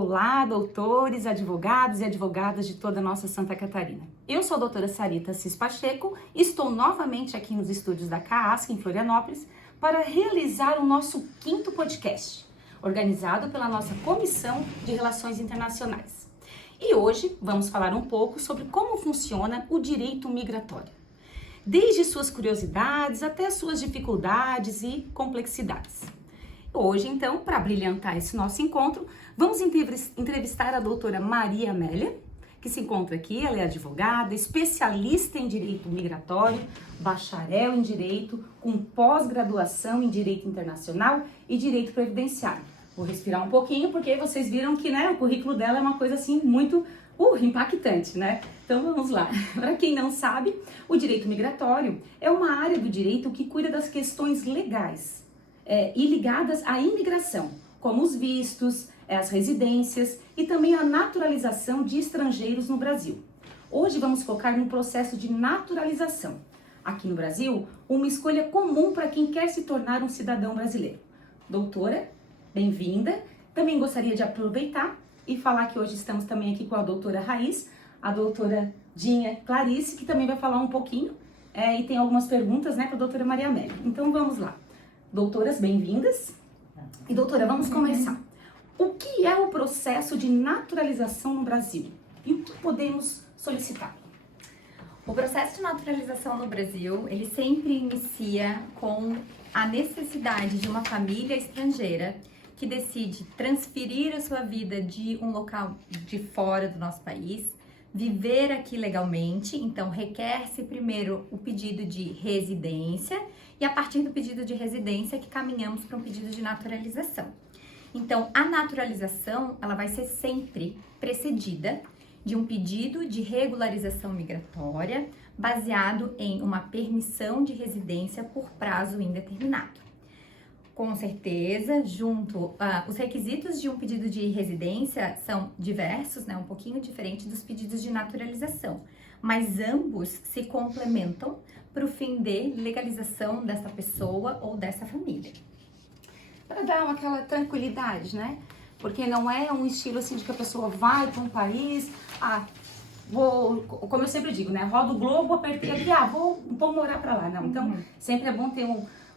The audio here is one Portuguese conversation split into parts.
Olá, doutores, advogados e advogadas de toda a nossa Santa Catarina. Eu sou a doutora Sarita Assis Pacheco e estou novamente aqui nos estúdios da CAASC, em Florianópolis, para realizar o nosso 5º podcast, organizado pela nossa Comissão de Relações Internacionais. E hoje vamos falar um pouco sobre como funciona o direito migratório, desde suas curiosidades até suas dificuldades e complexidades. Hoje, então, para brilhantar esse nosso encontro, vamos entrevistar a doutora Maria Amélia, que se encontra aqui. Ela é advogada, especialista em direito migratório, bacharel em direito, com pós-graduação em direito internacional e direito previdenciário. Vou respirar um pouquinho, porque vocês viram que, o currículo dela é uma coisa assim muito impactante, né? Então vamos lá. Para quem não sabe, o direito migratório é uma área do direito que cuida das questões legais e ligadas à imigração, como os vistos, as residências e também a naturalização de estrangeiros no Brasil. Hoje vamos focar no processo de naturalização. Aqui no Brasil, uma escolha comum para quem quer se tornar um cidadão brasileiro. Doutora, bem-vinda. Também gostaria de aproveitar e falar que hoje estamos também aqui com a doutora Raiz, a doutora Dinha Clarice, que também vai falar um pouquinho e tem algumas perguntas, para a doutora Maria Amélia. Então vamos lá. Doutoras, bem-vindas. E doutora, vamos começar. O que é o processo de naturalização no Brasil? E o que podemos solicitar? O processo de naturalização no Brasil, ele sempre inicia com a necessidade de uma família estrangeira que decide transferir a sua vida de um local de fora do nosso país, viver aqui legalmente. Então requer-se primeiro o pedido de residência e a partir do pedido de residência que caminhamos para um pedido de naturalização. Então a naturalização, ela vai ser sempre precedida de um pedido de regularização migratória baseado em uma permissão de residência por prazo indeterminado. Com certeza, os requisitos de um pedido de residência são diversos, um pouquinho diferente dos pedidos de naturalização, mas ambos se complementam para o fim de legalização dessa pessoa ou dessa família. Para dar aquela tranquilidade, Porque não é um estilo assim de que a pessoa vai para um país, como eu sempre digo, roda o globo, apertei aqui, vou morar para lá. Não, então sempre é bom ter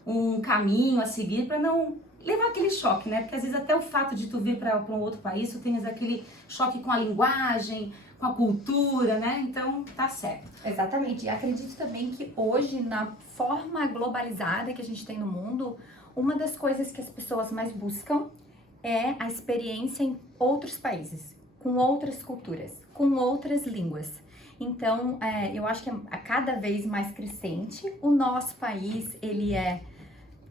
um caminho a seguir para não levar aquele choque, Porque às vezes até o fato de tu vir para um outro país, tu tens aquele choque com a linguagem, com a cultura, Então tá certo. Exatamente. E acredito também que hoje, na forma globalizada que a gente tem no mundo, uma das coisas que as pessoas mais buscam é a experiência em outros países, com outras culturas, com outras línguas. Então, eu acho que é cada vez mais crescente. O nosso país, ele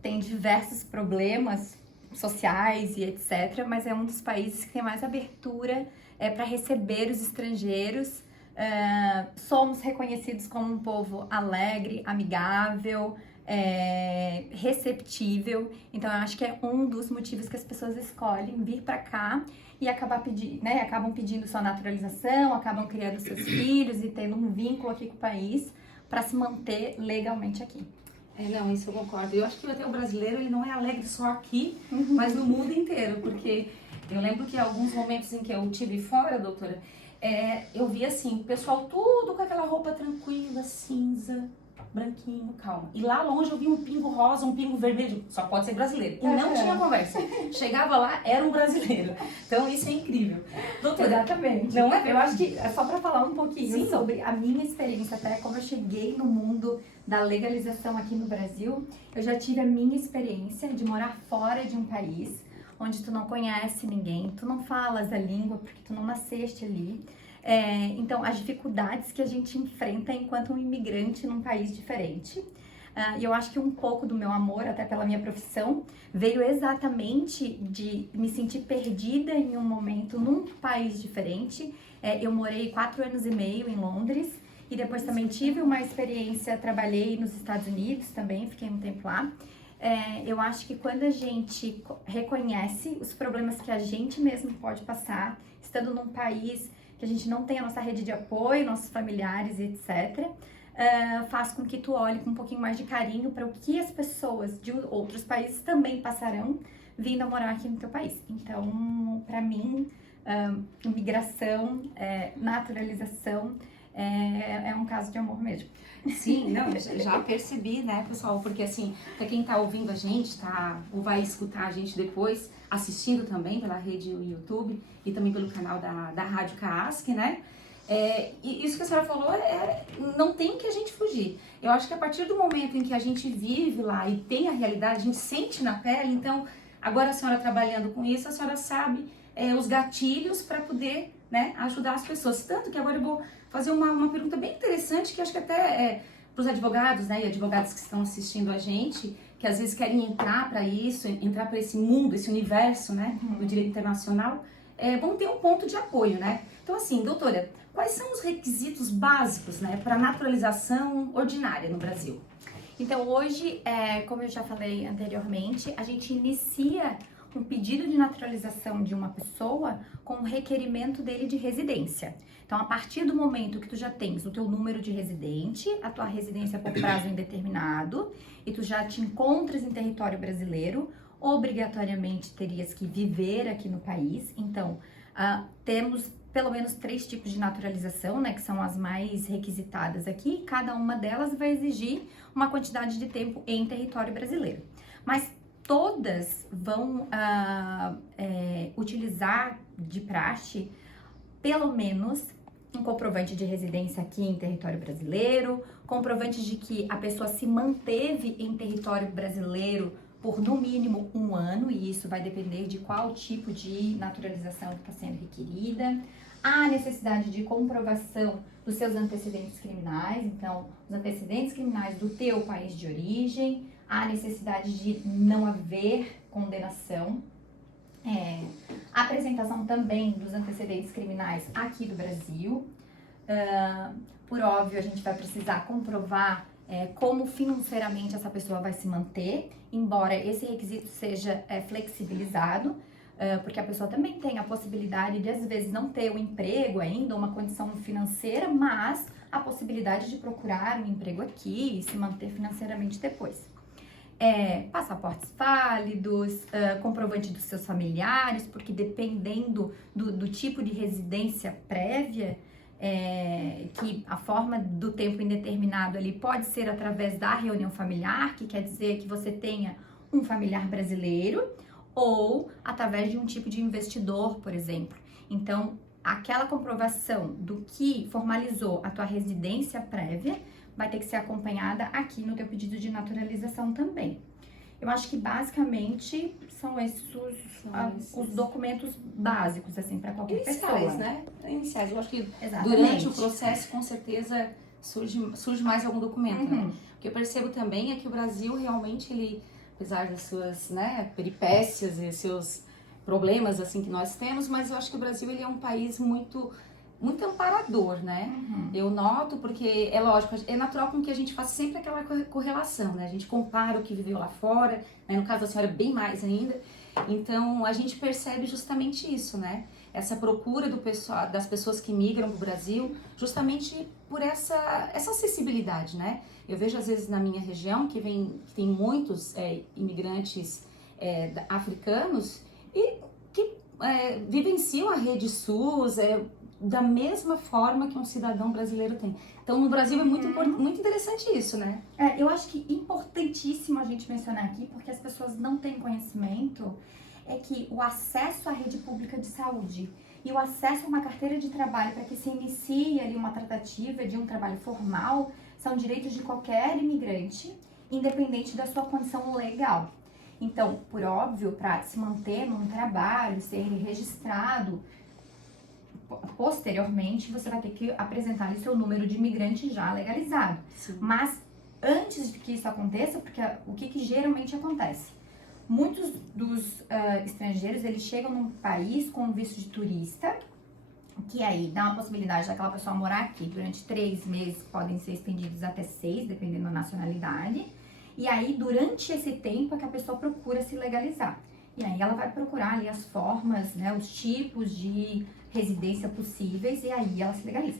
tem diversos problemas sociais e etc., mas é um dos países que tem mais abertura para receber os estrangeiros. Somos reconhecidos como um povo alegre, amigável, receptível. Então eu acho que é um dos motivos que as pessoas escolhem vir para cá e acabam pedindo sua naturalização, acabam criando seus filhos e tendo um vínculo aqui com o país para se manter legalmente aqui. Não, isso eu concordo. Eu acho que até o brasileiro, ele não é alegre só aqui, mas no mundo inteiro, porque eu lembro que alguns momentos em que eu estive fora, doutora, eu vi assim, o pessoal tudo com aquela roupa tranquila, cinza, branquinho, calma. E lá longe eu vi um pingo rosa, um pingo vermelho, só pode ser brasileiro. E não tinha conversa. Chegava lá, era um brasileiro. Então isso é incrível. Doutora, exatamente. Não é? Eu acho que é só para falar um pouquinho sobre a minha experiência, até como eu cheguei no mundo da legalização aqui no Brasil. Eu já tive a minha experiência de morar fora de um país onde tu não conhece ninguém, tu não falas a língua porque tu não nasceste ali. Então, as dificuldades que a gente enfrenta enquanto um imigrante num país diferente. E eu acho que um pouco do meu amor, até pela minha profissão, veio exatamente de me sentir perdida em um momento num país diferente. Eu morei 4 anos e meio em Londres e depois também tive uma experiência, trabalhei nos Estados Unidos também, fiquei um tempo lá. Eu acho que quando a gente reconhece os problemas que a gente mesmo pode passar, estando num país que a gente não tem a nossa rede de apoio, nossos familiares, etc., faz com que tu olhe com um pouquinho mais de carinho para o que as pessoas de outros países também passarão vindo a morar aqui no teu país. Então, para mim, migração, naturalização, é um caso de amor mesmo. Sim, não, eu já percebi, né, pessoal? Porque assim, pra quem tá ouvindo a gente, tá, ou vai escutar a gente depois, assistindo também pela rede YouTube e também pelo canal da Rádio CAASC, né? E isso que a senhora falou, não tem que a gente fugir. Eu acho que a partir do momento em que a gente vive lá e tem a realidade, a gente sente na pele, então, agora a senhora trabalhando com isso, a senhora sabe os gatilhos para poder, né, ajudar as pessoas. Tanto que agora eu vou fazer uma pergunta bem interessante, que acho que até para os advogados, né, e advogadas que estão assistindo a gente, que às vezes querem entrar para isso, entrar para esse mundo, esse universo, né, do direito internacional, vão ter um ponto de apoio, né? Então, assim, doutora, quais são os requisitos básicos, né, para naturalização ordinária no Brasil? Então, hoje, como eu já falei anteriormente, a gente inicia um pedido de naturalização de uma pessoa com o requerimento dele de residência. Então, a partir do momento que tu já tens o teu número de residente, a tua residência por prazo indeterminado, e tu já te encontras em território brasileiro, obrigatoriamente terias que viver aqui no país. Então, temos pelo menos 3 tipos de naturalização, né, que são as mais requisitadas aqui. Cada uma delas vai exigir uma quantidade de tempo em território brasileiro. Mas todas vão utilizar de praxe pelo menos um comprovante de residência aqui em território brasileiro, comprovante de que a pessoa se manteve em território brasileiro por no mínimo 1 ano, e isso vai depender de qual tipo de naturalização que está sendo requerida. Há necessidade de comprovação dos seus antecedentes criminais, então os antecedentes criminais do teu país de origem. Há necessidade de não haver condenação. Apresentação também dos antecedentes criminais aqui do Brasil. Por óbvio, a gente vai precisar comprovar como financeiramente essa pessoa vai se manter, embora esse requisito seja flexibilizado, porque a pessoa também tem a possibilidade de, às vezes, não ter um emprego ainda, uma condição financeira, mas a possibilidade de procurar um emprego aqui e se manter financeiramente depois. Passaportes válidos, comprovante dos seus familiares, porque dependendo do tipo de residência prévia, que a forma do tempo indeterminado ali pode ser através da reunião familiar, que quer dizer que você tenha um familiar brasileiro, ou através de um tipo de investidor, por exemplo. Então, aquela comprovação do que formalizou a tua residência prévia vai ter que ser acompanhada aqui no teu pedido de naturalização também. Eu acho que basicamente são esses os documentos básicos, assim, para qualquer pessoa. Iniciais, né? Iniciais. Eu acho que Exatamente. Durante o processo, com certeza, surge mais algum documento, né? O que eu percebo também é que o Brasil realmente, ele, apesar das suas, né, peripécias e seus problemas, assim, que nós temos, mas eu acho que o Brasil, ele é um país muito amparador, né? Eu noto, porque é lógico, é natural com que a gente faça sempre aquela correlação, né? A gente compara o que viveu lá fora, né? No caso da senhora, bem mais ainda. Então, a gente percebe justamente isso, né? Essa procura das pessoas que migram para o Brasil, justamente por essa acessibilidade, né? Eu vejo, às vezes, na minha região, que tem muitos imigrantes africanos e que vivenciam a rede SUS, da mesma forma que um cidadão brasileiro tem. Então, no Brasil é muito interessante isso, né? Eu acho que é importantíssimo a gente mencionar aqui, porque as pessoas não têm conhecimento, é que o acesso à rede pública de saúde e o acesso a uma carteira de trabalho para que se inicie ali uma tratativa de um trabalho formal são direitos de qualquer imigrante, independente da sua condição legal. Então, por óbvio, para se manter num trabalho, ser registrado, posteriormente você vai ter que apresentar ali seu número de imigrante já legalizado. Sim. Mas antes de que isso aconteça, porque o que geralmente acontece? Muitos dos estrangeiros, eles chegam num país com visto de turista, que aí dá uma possibilidade daquela pessoa morar aqui durante 3 meses, podem ser estendidos até 6, dependendo da nacionalidade. E aí, durante esse tempo, é que a pessoa procura se legalizar. E aí ela vai procurar ali as formas, né, os tipos de residência possíveis, e aí ela se legaliza.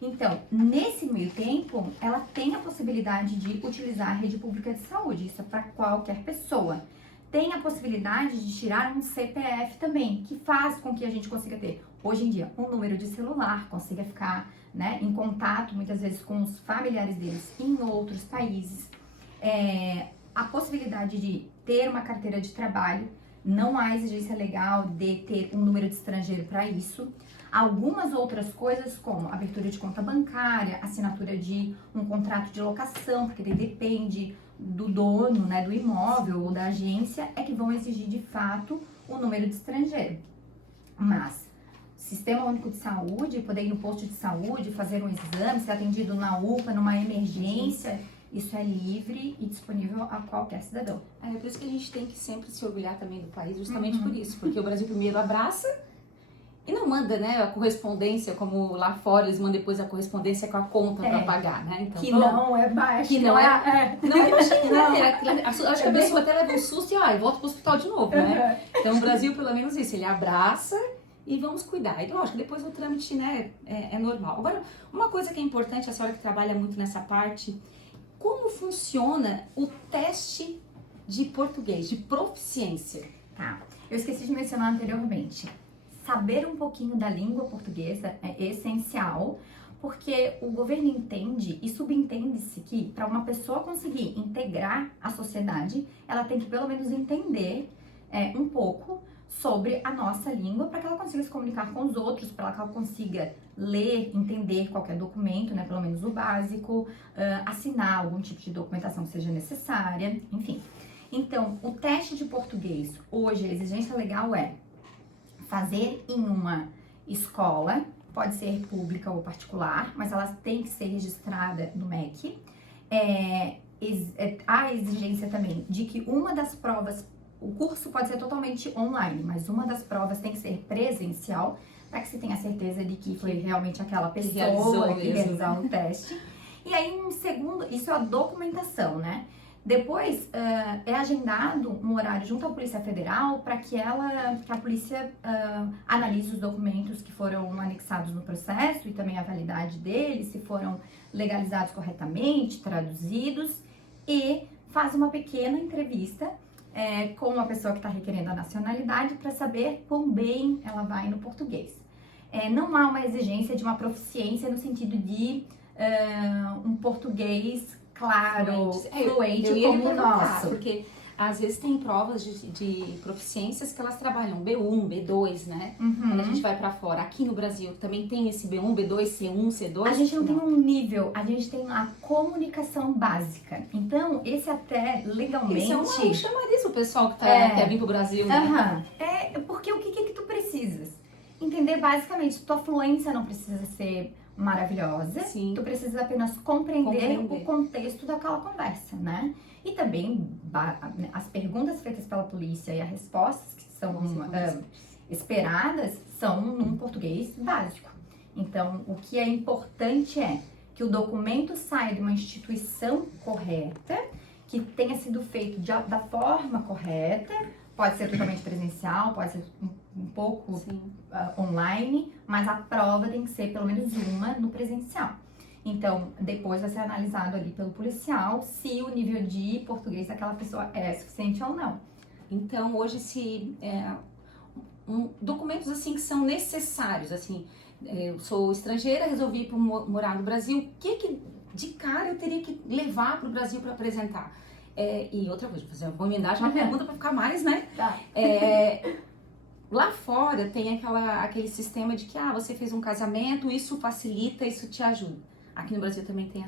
Então, nesse meio tempo, ela tem a possibilidade de utilizar a rede pública de saúde, isso é para qualquer pessoa. tem a possibilidade de tirar um CPF também, que faz com que a gente consiga ter, hoje em dia, um número de celular, consiga ficar, né, em contato, muitas vezes, com os familiares deles em outros países. A possibilidade de ter uma carteira de trabalho, não há exigência legal de ter um número de estrangeiro para isso. Algumas outras coisas, como abertura de conta bancária, assinatura de um contrato de locação, porque daí depende do dono, né, do imóvel ou da agência, é que vão exigir de fato o número de estrangeiro. Mas Sistema Único de Saúde, poder ir no posto de saúde, fazer um exame, ser atendido na UPA, numa emergência, isso é livre e disponível a qualquer cidadão. É por isso que a gente tem que sempre se orgulhar também do país, justamente por isso, porque o Brasil primeiro abraça e não manda, né, a correspondência, como lá fora eles mandam depois a correspondência com a conta para pagar, né? Então, que não é baixo. Que não é. Não imagina, né? Acho que a pessoa até leva um susto e volta pro hospital de novo, né? Então o Brasil, pelo menos isso, ele abraça e vamos cuidar. E lógico, depois o trâmite, né, é normal. Agora, uma coisa que é importante, a senhora que trabalha muito nessa parte, como funciona o teste de português, de proficiência? Tá, eu esqueci de mencionar anteriormente. Saber um pouquinho da língua portuguesa é essencial, porque o governo entende e subentende-se que para uma pessoa conseguir integrar a sociedade, ela tem que pelo menos entender um pouco sobre a nossa língua para que ela consiga se comunicar com os outros, para que ela consiga ler, entender qualquer documento, né, pelo menos o básico, assinar algum tipo de documentação que seja necessária, enfim. Então, o teste de português, hoje a exigência legal é fazer em uma escola, pode ser pública ou particular, mas ela tem que ser registrada no MEC. Há exigência também de que uma das provas, o curso pode ser totalmente online, mas uma das provas tem que ser presencial, para que você tenha certeza de que foi realmente aquela pessoa que realizou o teste. E aí, um segundo, isso é a documentação, né? Depois, é agendado um horário junto à Polícia Federal para que a polícia analise os documentos que foram anexados no processo e também a validade deles, se foram legalizados corretamente, traduzidos, e faz uma pequena entrevista com a pessoa que está requerendo a nacionalidade para saber quão bem ela vai no português. Não há uma exigência de uma proficiência no sentido de um português claro, fluente como o nosso. Porque às vezes tem provas de proficiências que elas trabalham B1, B2, né? Quando a gente vai pra fora. Aqui no Brasil também tem esse B1, B2, C1, C2? A gente não tem um nível, a gente tem a comunicação básica. Então, esse até legalmente... Isso é um chamariz pro pessoal que quer vir pro Brasil, né? Porque o que tu precisas? Entender basicamente, tua fluência não precisa ser maravilhosa, Sim. Tu precisa apenas compreender o contexto daquela conversa, né? E também as perguntas feitas pela polícia e as respostas que são esperadas são num português básico. Então, o que é importante é que o documento saia de uma instituição correta, que tenha sido feito da forma correta, pode ser totalmente presencial, pode ser um pouco online, mas a prova tem que ser pelo menos uma no presencial. Então, depois vai ser analisado ali pelo policial se o nível de português daquela pessoa é suficiente ou não. Então, hoje, documentos assim que são necessários, assim, eu sou estrangeira, resolvi ir morar no Brasil, o que de cara eu teria que levar para o Brasil para apresentar? E outra coisa, vou emendar uma pergunta para ficar mais, né? Tá. Lá fora tem aquele sistema de que você fez um casamento, isso facilita, isso te ajuda. Aqui no Brasil também tem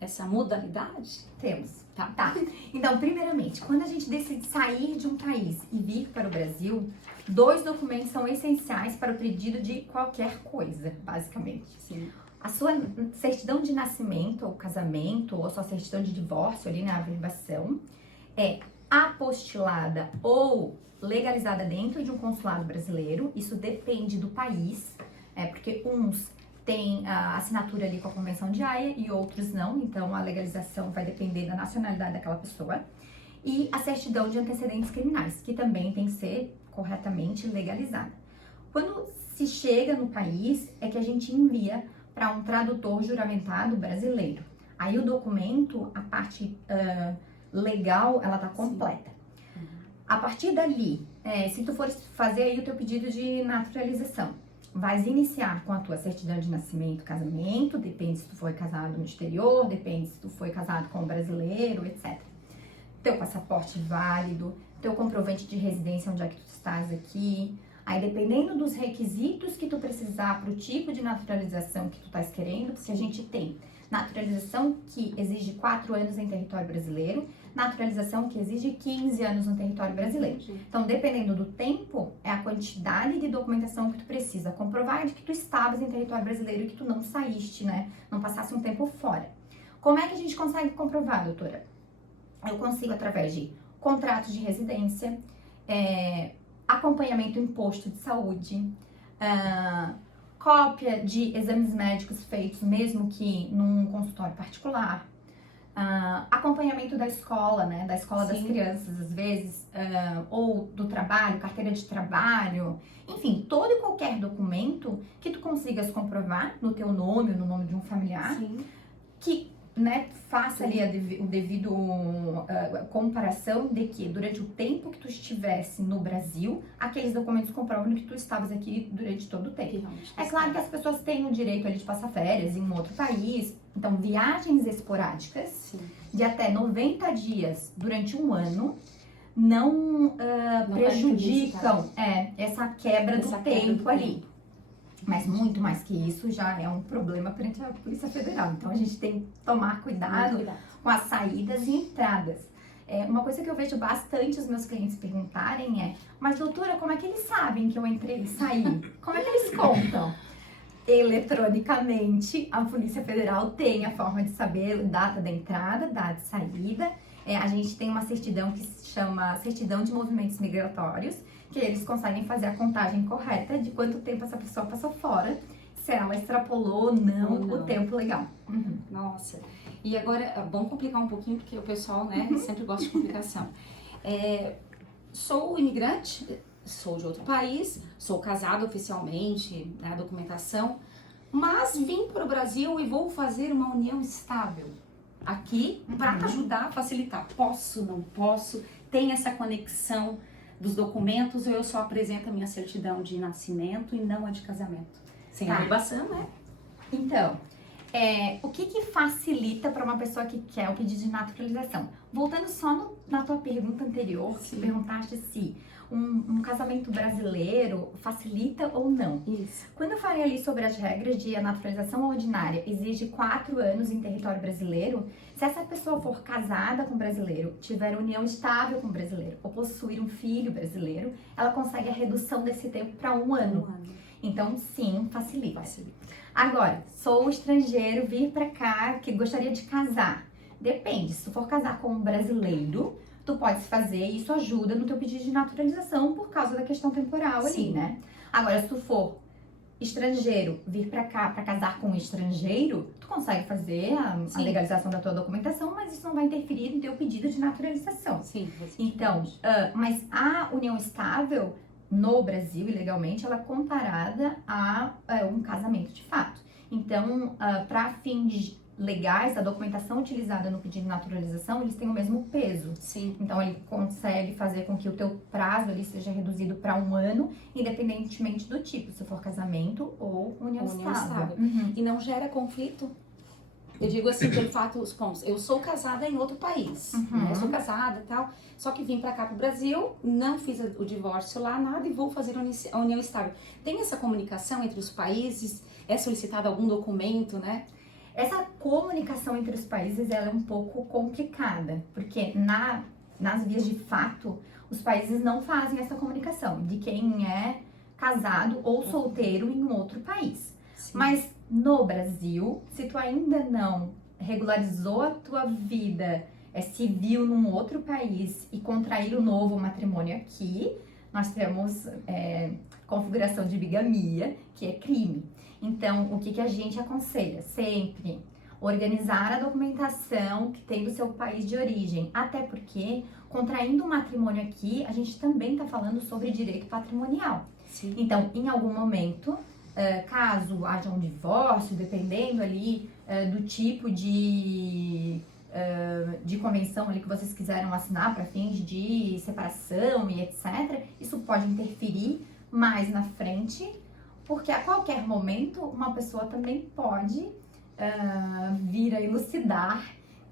essa modalidade? Temos. Tá. Então, primeiramente, quando a gente decide sair de um país e vir para o Brasil, 2 documentos são essenciais para o pedido de qualquer coisa, basicamente. Sim. A sua certidão de nascimento ou casamento, ou a sua certidão de divórcio ali na averbação, é apostilada ou legalizada dentro de um consulado brasileiro. Isso depende do país, porque uns têm a assinatura ali com a Convenção de Haia e outros não, então a legalização vai depender da nacionalidade daquela pessoa. E a certidão de antecedentes criminais, que também tem que ser corretamente legalizada. Quando se chega no país, é que a gente envia para um tradutor juramentado brasileiro. Aí o documento, a parte legal, ela tá completa. A partir dali, se tu fores fazer aí o teu pedido de naturalização, vais iniciar com a tua certidão de nascimento, casamento, depende se tu foi casado no exterior, depende se tu foi casado com um brasileiro, etc. Teu passaporte válido, teu comprovante de residência, onde é que tu estás aqui. Aí, dependendo dos requisitos que tu precisar para o tipo de naturalização que tu estás querendo, porque a gente tem naturalização que exige 4 anos em território brasileiro, naturalização que exige 15 anos no território brasileiro. Então, dependendo do tempo, é a quantidade de documentação que tu precisa comprovar de que tu estavas em território brasileiro e que tu não saíste, né? Não passasse um tempo fora. Como é que a gente consegue comprovar, doutora? Eu consigo através de contrato de residência, acompanhamento em posto de saúde, cópia de exames médicos feitos mesmo que num consultório particular, acompanhamento da escola, né, da escola das crianças às vezes, ou do trabalho, carteira de trabalho, enfim, todo e qualquer documento que tu consigas comprovar no teu nome ou no nome de um familiar, que, né, faça ali o devido comparação de que durante o tempo que tu estivesse no Brasil, aqueles documentos comprovam que tu estavas aqui durante todo o tempo. É claro que as pessoas têm o direito ali de passar férias em um outro país, então viagens esporádicas de até 90 dias durante um ano não prejudicam essa quebra do tempo ali. Mas muito mais que isso já é um problema perante a Polícia Federal. Então a gente tem que tomar cuidado com as saídas e entradas. Uma coisa que eu vejo bastante os meus clientes perguntarem é: mas doutora, como é que eles sabem que eu entrei e saí? Como é que eles contam? Eletronicamente, a Polícia Federal tem a forma de saber data da entrada, data de saída. A gente tem uma certidão que se chama Certidão de Movimentos Migratórios, que eles conseguem fazer a contagem correta de quanto tempo essa pessoa passou fora, se ela extrapolou ou não o tempo legal. Nossa, e agora, vamos complicar um pouquinho, porque o pessoal, né, sempre gosta de complicação. Sou imigrante, sou de outro país, sou casado oficialmente, na documentação, mas vim para o Brasil e vou fazer uma união estável aqui para ajudar a facilitar. Posso, não posso, tem essa conexão dos documentos, ou eu só apresento a minha certidão de nascimento e não a de casamento? Sem aprovação, né? Então, o que facilita para uma pessoa que quer o pedido de naturalização? Voltando só na tua pergunta anterior, que perguntaste se um casamento brasileiro facilita ou não. Isso. Quando eu falei ali sobre as regras de a naturalização ordinária exige 4 anos em território brasileiro, se essa pessoa for casada com brasileiro, tiver união estável com brasileiro ou possuir um filho brasileiro, ela consegue a redução desse tempo para 1 ano. Então, sim, facilita. Agora, sou estrangeiro, vir pra cá, que gostaria de casar. Depende, se tu for casar com um brasileiro, tu pode fazer e isso ajuda no teu pedido de naturalização por causa da questão temporal ali, né? Agora, se tu for estrangeiro, vir pra cá pra casar com um estrangeiro, tu consegue fazer a legalização da tua documentação, mas isso não vai interferir no teu pedido de naturalização. Então, mas a união estável no Brasil, ilegalmente, ela é comparada a um casamento de fato. Então, para fins legais, a documentação utilizada no pedido de naturalização, eles têm o mesmo peso. Então, ele consegue fazer com que o teu prazo ali seja reduzido para 1 ano, independentemente do tipo, se for casamento ou união estável. E não gera conflito? Eu digo assim, pelo fato, eu sou casada em outro país, né? Eu sou casada e tal, só que vim pra cá pro Brasil, não fiz o divórcio lá, nada, e vou fazer a união estável. Tem essa comunicação entre os países? É solicitado algum documento, né? Essa comunicação entre os países, ela é um pouco complicada, porque nas vias de fato, os países não fazem essa comunicação de quem é casado ou solteiro em um outro país. Mas no Brasil, se tu ainda não regularizou a tua vida civil num outro país e contrair o novo matrimônio aqui, nós temos configuração de bigamia, que é crime. Então, o que a gente aconselha? Sempre organizar a documentação que tem do seu país de origem. Até porque, contraindo um matrimônio aqui, a gente também está falando sobre direito patrimonial. Então, em algum momento, caso haja um divórcio, dependendo ali do tipo de de convenção ali que vocês quiseram assinar para fins de separação e etc. Isso pode interferir mais na frente, porque a qualquer momento uma pessoa também pode vir a elucidar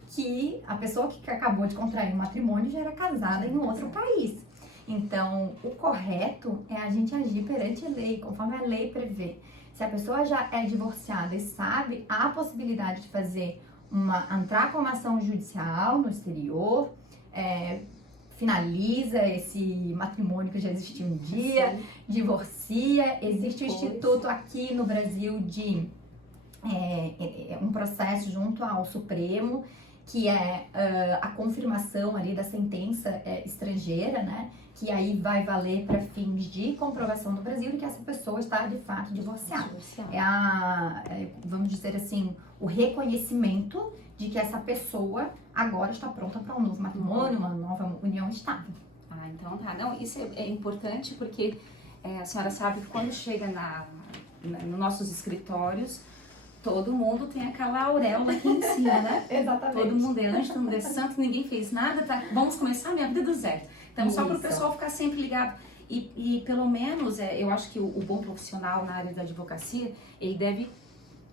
que a pessoa que acabou de contrair um matrimônio já era casada em um outro país. Então, o correto é a gente agir perante a lei, conforme a lei prevê. Se a pessoa já é divorciada e sabe, há a possibilidade de fazer entrar com uma ação judicial no exterior, finaliza esse matrimônio que já existiu um dia, divorcia. Existe o instituto aqui no Brasil de um processo junto ao Supremo, que é a confirmação ali da sentença estrangeira, né? Que aí vai valer para fins de comprovação no Brasil de que essa pessoa está de fato divorciada. Vamos dizer assim, o reconhecimento de que essa pessoa agora está pronta para um novo matrimônio, uma nova união estável. Ah, então tá. Não, isso é importante porque a senhora sabe que quando chega nos nossos escritórios, todo mundo tem aquela auréola aqui em cima, né? Exatamente. Todo mundo é anjo, todo mundo é santo, ninguém fez nada, tá? Vamos começar a minha vida do zero. Então, só para o pessoal ficar sempre ligado. E pelo menos, eu acho que o bom profissional na área da advocacia, ele deve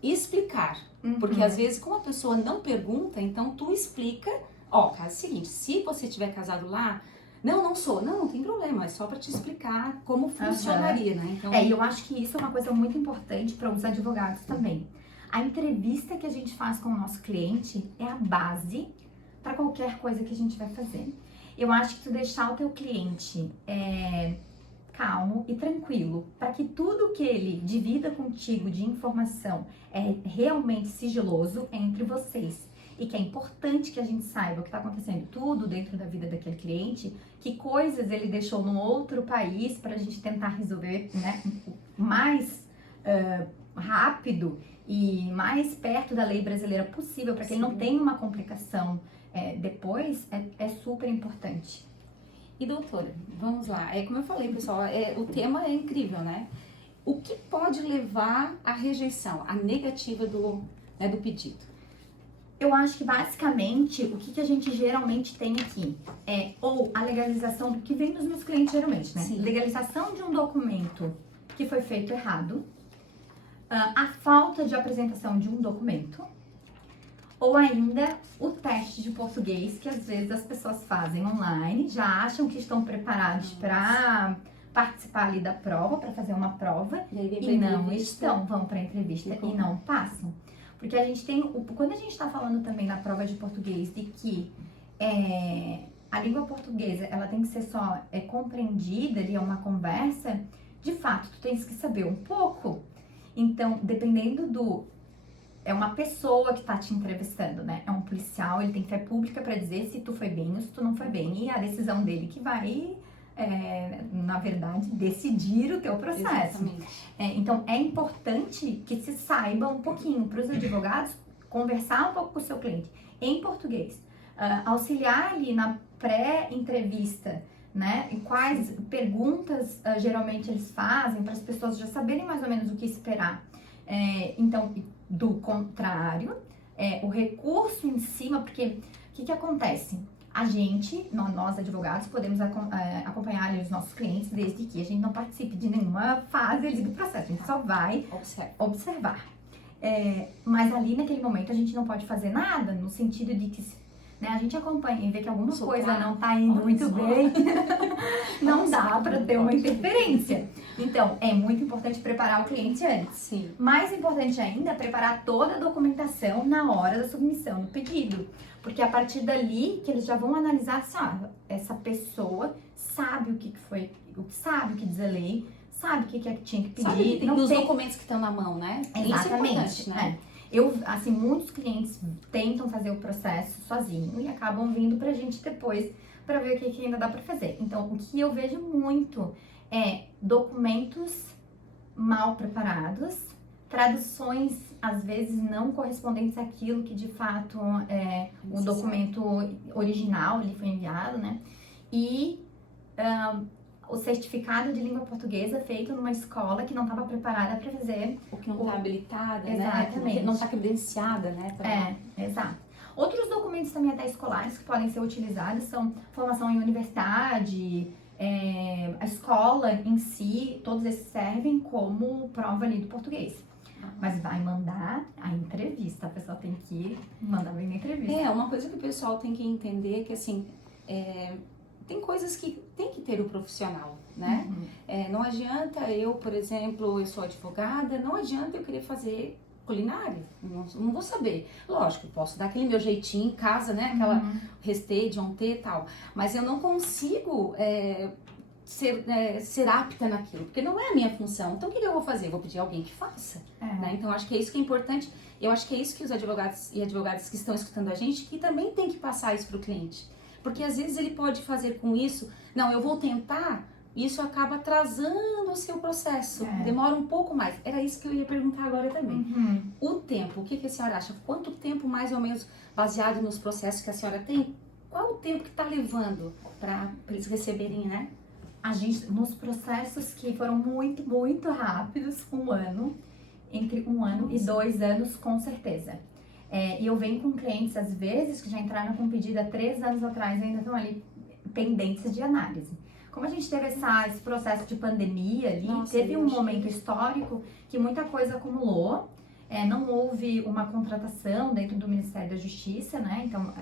explicar. Porque às vezes, como a pessoa não pergunta, então tu explica, cara, é o seguinte, se você tiver casado lá, não sou, não tem problema, é só para te explicar como funcionaria, né? Então, e eu acho que isso é uma coisa muito importante para os advogados também. A entrevista que a gente faz com o nosso cliente é a base para qualquer coisa que a gente vai fazer. Eu acho que tu deixar o teu cliente calmo e tranquilo, para que tudo que ele divida contigo de informação é realmente sigiloso entre vocês. E que é importante que a gente saiba o que está acontecendo tudo dentro da vida daquele cliente, que coisas ele deixou num outro país para a gente tentar resolver, né, mais rápido e mais perto da lei brasileira possível, para que ele não tenha uma complicação depois, é super importante. E doutora, vamos lá, como eu falei, pessoal, o tema é incrível, né? O que pode levar à rejeição, à negativa do pedido? Eu acho que basicamente o que a gente geralmente tem aqui é ou a legalização do que vem dos meus clientes geralmente, né? Sim. Legalização de um documento que foi feito errado, a falta de apresentação de um documento, ou ainda o teste de português que às vezes as pessoas fazem online, já acham que estão preparados para participar ali da prova, para fazer uma prova, e não estão, vão para a entrevista e não passam. Porque a gente tem, quando a gente está falando também na prova de português de que a língua portuguesa ela tem que ser só compreendida, ali é uma conversa, de fato tu tens que saber um pouco. Então, dependendo é uma pessoa que tá te entrevistando, né? É um policial, ele tem fé pública para dizer se tu foi bem ou se tu não foi bem. E a decisão dele que vai, na verdade, decidir o teu processo. Exatamente. Então, é importante que se saiba um pouquinho para os advogados conversar um pouco com o seu cliente em português. Auxiliar ali na pré-entrevista, né? E quais perguntas geralmente eles fazem para as pessoas já saberem mais ou menos o que esperar. Então, do contrário, o recurso em cima, porque o que acontece? A gente, nós advogados, podemos acompanhar ali os nossos clientes desde que a gente não participe de nenhuma fase ali do processo, a gente só vai observar. Mas ali naquele momento a gente não pode fazer nada, no sentido de que a gente acompanha e vê que alguma coisa não tá indo muito bem, não dá para ter uma interferência. Então, é muito importante preparar o cliente antes. Sim. Mais importante ainda é preparar toda a documentação na hora da submissão do pedido. Porque é a partir dali que eles já vão analisar se essa pessoa sabe o que foi, sabe o que diz a lei, sabe o que tinha que pedir. Sabe, os documentos que estão na mão, né? Exatamente. Isso é importante, né? Muitos clientes tentam fazer o processo sozinho e acabam vindo pra gente depois pra ver o que ainda dá pra fazer. Então, o que eu vejo muito é documentos mal preparados, traduções, às vezes, não correspondentes àquilo que, de fato, o documento original ali foi enviado, né? E o certificado de língua portuguesa feito numa escola que não estava preparada para fazer. Ou que não está habilitada, Exatamente. né? Não está credenciada, né? Exato. Outros documentos também até escolares que podem ser utilizados são formação em universidade, a escola em si, todos esses servem como prova ali do português. Mas vai mandar a entrevista, a pessoa tem que mandar bem na entrevista. Uma coisa que o pessoal tem que entender é que, assim, tem coisas que tem que ter o profissional, né? Não adianta eu, por exemplo, eu sou advogada, não adianta eu querer fazer culinária, não vou saber. Lógico, posso dar aquele meu jeitinho em casa, né? Aquela restê, de ontem e tal, mas eu não consigo ser apta naquilo, porque não é a minha função. Então o que eu vou fazer? Eu vou pedir alguém que faça, né? Então acho que é isso que é importante. Eu acho que é isso que os advogados e advogadas que estão escutando a gente, que também tem que passar isso para o cliente. Porque às vezes ele pode fazer com isso, não, eu vou tentar, isso acaba atrasando o seu processo, demora um pouco mais. Era isso que eu ia perguntar agora também. O tempo, o que a senhora acha? Quanto tempo mais ou menos, baseado nos processos que a senhora tem, qual o tempo que está levando para eles receberem, né? A gente, nos processos que foram muito, muito rápidos, 1 ano, entre 1 ano e 2 anos, com certeza. E eu venho com clientes, às vezes, que já entraram com pedido há 3 anos atrás e ainda estão ali pendentes de análise. Como a gente teve esse processo de pandemia ali, teve um momento histórico que muita coisa acumulou, não houve uma contratação dentro do Ministério da Justiça, né? Então,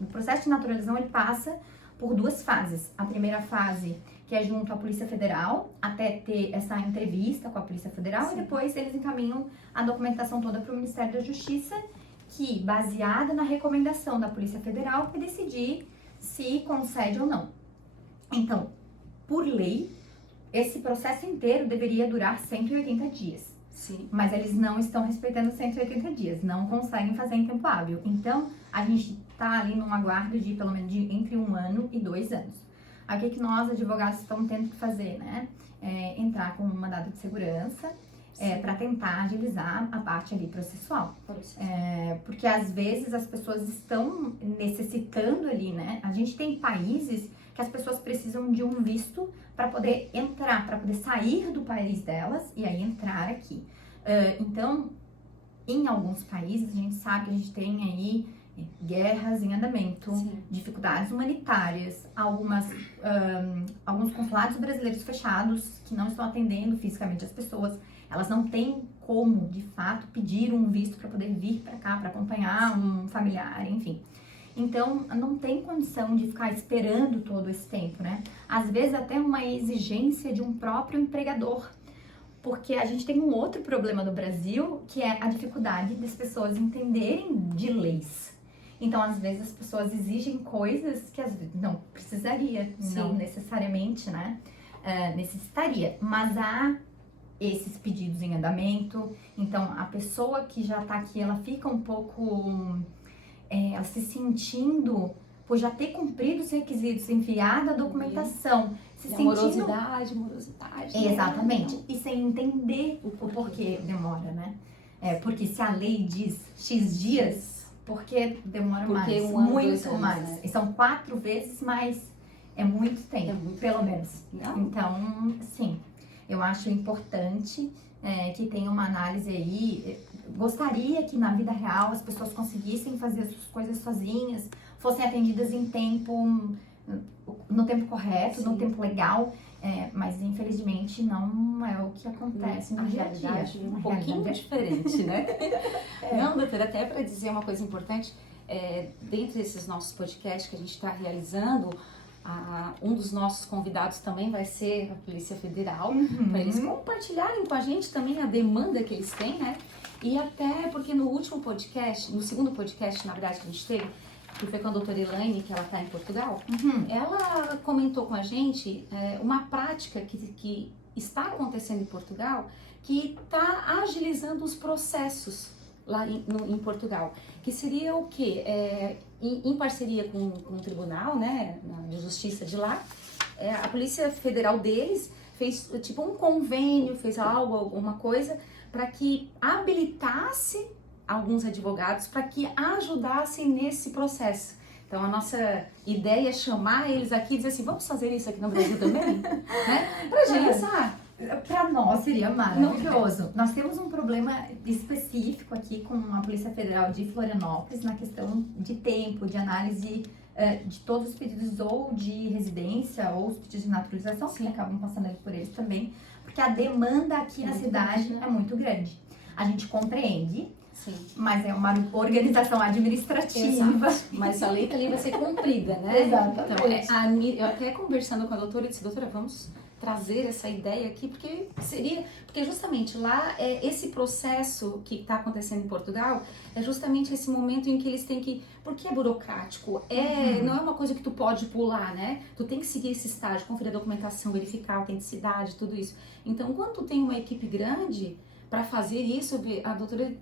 o processo de naturalização, ele passa por 2 fases. A primeira fase, que é junto à Polícia Federal, até ter essa entrevista com a Polícia Federal, e depois eles encaminham a documentação toda para o Ministério da Justiça, que, baseada na recomendação da Polícia Federal, vai decidir se concede ou não. Então, por lei, esse processo inteiro deveria durar 180 dias. Sim. Mas eles não estão respeitando 180 dias, não conseguem fazer em tempo hábil. Então, a gente está ali num aguardo de pelo menos entre 1 ano e 2 anos. Aí, o que nós, advogados, estamos tendo que fazer, né? Entrar com um mandado de segurança para tentar agilizar a parte ali processual. Porque às vezes as pessoas estão necessitando ali, né? A gente tem países que as pessoas precisam de um visto para poder entrar, para poder sair do país delas e aí entrar aqui. Então, em alguns países, a gente sabe que a gente tem aí guerras em andamento, dificuldades humanitárias, alguns consulados brasileiros fechados que não estão atendendo fisicamente as pessoas. Elas não têm como, de fato, pedir um visto para poder vir para cá, para acompanhar um familiar, enfim. Então, não tem condição de ficar esperando todo esse tempo, né? Às vezes, até uma exigência de um próprio empregador. Porque a gente tem um outro problema no Brasil, que é a dificuldade das pessoas entenderem de leis. Então, às vezes, as pessoas exigem coisas que às vezes não precisaria, não necessariamente, né? Necessitaria. Mas há esses pedidos em andamento. Então, a pessoa que já tá aqui, ela fica um pouco... ela se sentindo, por já ter cumprido os requisitos, enviado a documentação, se sentindo... Morosidade. Exatamente. E sem entender o porquê demora, né? Porque se a lei diz X dias, por que demora mais? Um ano, muito 2 anos, mais. né? E são 4 vezes mais, é muito tempo, pelo menos. Não. Então, sim, eu acho importante que tenha uma análise aí. Gostaria que na vida real as pessoas conseguissem fazer as suas coisas sozinhas, fossem atendidas em tempo, no tempo correto, no tempo legal, mas infelizmente não é o que acontece no dia a dia. Um pouquinho diferente, né? Não, doutora, até para dizer uma coisa importante, dentro desses nossos podcasts que a gente está realizando, um dos nossos convidados também vai ser a Polícia Federal, para eles compartilharem com a gente também a demanda que eles têm, né? E até porque no último podcast, no segundo podcast, na verdade, que a gente teve, que foi com a doutora Elaine, que ela está em Portugal, ela comentou com a gente uma prática que está acontecendo em Portugal, que está agilizando os processos lá em Portugal, que seria o quê? Em parceria com o tribunal, né, de justiça de lá, a Polícia Federal deles fez tipo um convênio, fez alguma coisa para que habilitasse alguns advogados para que ajudassem nesse processo. Então a nossa ideia é chamar eles aqui e dizer assim, vamos fazer isso aqui no Brasil também? Né? Para agilizar. Para nós seria maravilhoso. Nós temos um problema específico aqui com a Polícia Federal de Florianópolis na questão de tempo, de análise de todos os pedidos ou de residência ou os pedidos de naturalização, que acabam passando por eles também, porque a demanda aqui na cidade é muito grande. A gente compreende, mas é uma organização administrativa. Exato. Mas a lei também vai ser cumprida, né? Exatamente. Então, eu até conversando com a doutora, eu disse, doutora, vamos trazer essa ideia aqui, porque justamente lá, esse processo que está acontecendo em Portugal, é justamente esse momento em que eles têm que, porque é burocrático, não é uma coisa que tu pode pular, né? Tu tem que seguir esse estágio, conferir a documentação, verificar a autenticidade, tudo isso. Então, quando tu tem uma equipe grande para fazer isso, a doutora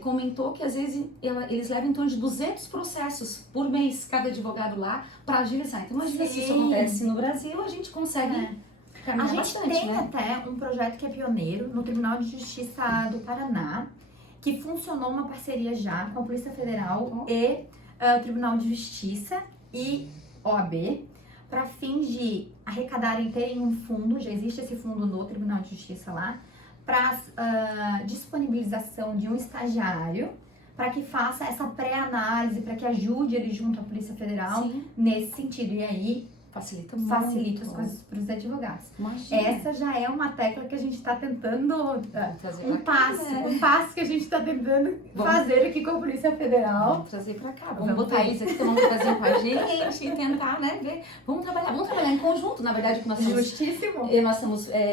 comentou que às vezes eles levam em torno de 200 processos por mês, cada advogado lá, para agilizar. Então, imagina se isso acontece no Brasil, a gente consegue... A gente bastante, tem né? até um projeto que é pioneiro no Tribunal de Justiça do Paraná, que funcionou uma parceria já com a Polícia Federal e o Tribunal de Justiça e OAB, para fins de arrecadarem, terem um fundo, já existe esse fundo no Tribunal de Justiça lá, para disponibilização de um estagiário, para que faça essa pré-análise, para que ajude ele junto à Polícia Federal nesse sentido. E aí, facilita as coisas para os advogados. Imagina. Essa já é uma tecla que a gente está tentando, um passo que a gente está tentando fazer aqui com a Polícia Federal. Vamos trazer para cá, vamos botar eles aqui, tomar um cafezinho com a gente e tentar, né, ver. Vamos trabalhar em conjunto, na verdade, que nós estamos... Justíssimo.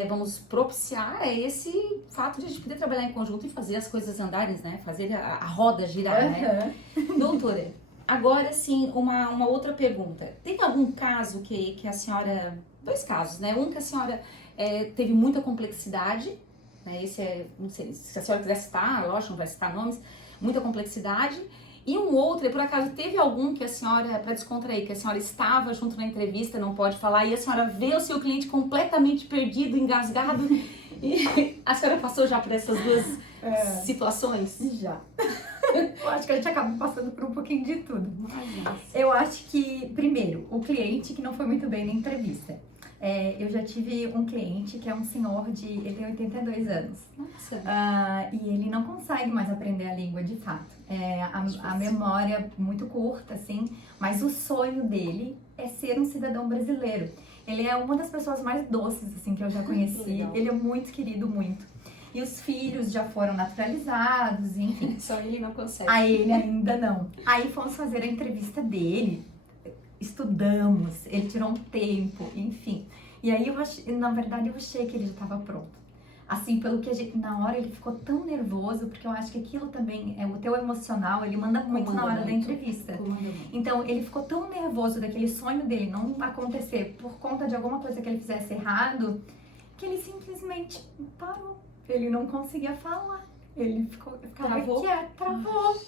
Vamos propiciar esse fato de a gente poder trabalhar em conjunto e fazer as coisas andarem, né, fazer a roda girar, né. Doutora, agora sim, uma outra pergunta. Tem algum caso que a senhora... Dois casos, né? Um que a senhora teve muita complexidade, né? Esse não sei, se a senhora quiser citar, lógico, não vai citar nomes, muita complexidade. E um outro, por acaso, teve algum que a senhora, para descontrair, que a senhora estava junto na entrevista, não pode falar, e a senhora vê o seu cliente completamente perdido, engasgado, e a senhora passou já por essas duas situações? Já. Eu acho que a gente acaba passando por um pouquinho de tudo. Eu acho que, primeiro, o cliente que não foi muito bem na entrevista. Eu já tive um cliente que é um senhor ele tem 82 anos. Nossa. E ele não consegue mais aprender a língua de fato. A memória muito curta, assim, mas o sonho dele é ser um cidadão brasileiro. Ele é uma das pessoas mais doces, assim, que eu já conheci. Ele é muito querido, muito. E os filhos já foram naturalizados, enfim. Só ele não consegue. Aí ele ainda não. Aí fomos fazer a entrevista dele, estudamos, ele tirou um tempo, enfim. E aí na verdade eu achei que ele já estava pronto. Assim, pelo que na hora ele ficou tão nervoso, porque eu acho que aquilo também, o teu emocional, ele manda muito na hora da entrevista. Então, ele ficou tão nervoso daquele sonho dele não acontecer por conta de alguma coisa que ele fizesse errado, que ele simplesmente parou. Ele não conseguia falar. Ele ficava quieto, travou.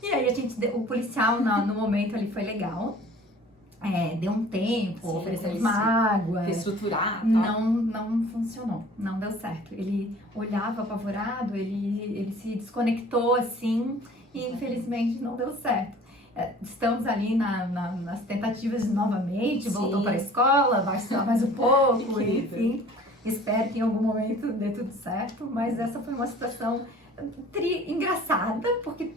E aí o policial no momento ali foi legal. Deu um tempo, ofereceu uma água. Reestruturar. Não funcionou, não deu certo. Ele olhava apavorado, ele se desconectou assim e infelizmente não deu certo. Estamos ali nas tentativas de novamente, voltou para a escola, vai estudar mais um pouco, enfim. Espero que em algum momento dê tudo certo, mas essa foi uma situação engraçada, porque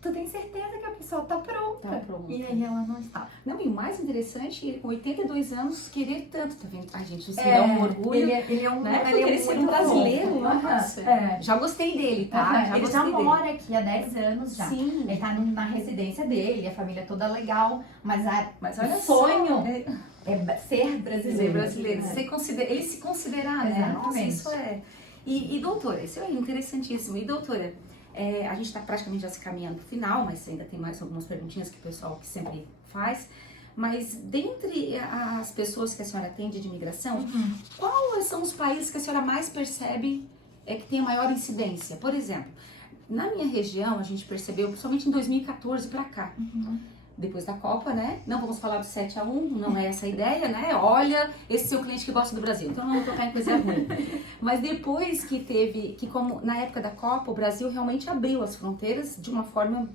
tu tem certeza que a pessoa tá pronta. E aí ela não está. Não, e o mais interessante, com 82 anos, querer tanto, tá vendo? Ai, gente, isso me dá um orgulho. Ele é um, né? ele é ser muito um brasileiro, nossa. Já gostei dele, tá? Ele já mora aqui há 10 anos já. Sim. Ele tá na residência dele, a família toda legal, mas olha o sonho é ser brasileiro. Ele se considerar, né? Exatamente. Nossa, isso é... E doutora, isso é interessantíssimo. E doutora, a gente está praticamente já se caminhando pro final, mas ainda tem mais algumas perguntinhas que o pessoal que sempre faz. Mas dentre as pessoas que a senhora atende de imigração, quais são os países que a senhora mais percebe que tem a maior incidência? Por exemplo, na minha região, a gente percebeu, principalmente em 2014 para cá, depois da Copa, né? Não vamos falar do 7-1, não é essa a ideia, né? Olha, esse seu cliente que gosta do Brasil, então não vamos tocar em coisa ruim. Mas depois que como na época da Copa, o Brasil realmente abriu as fronteiras de uma forma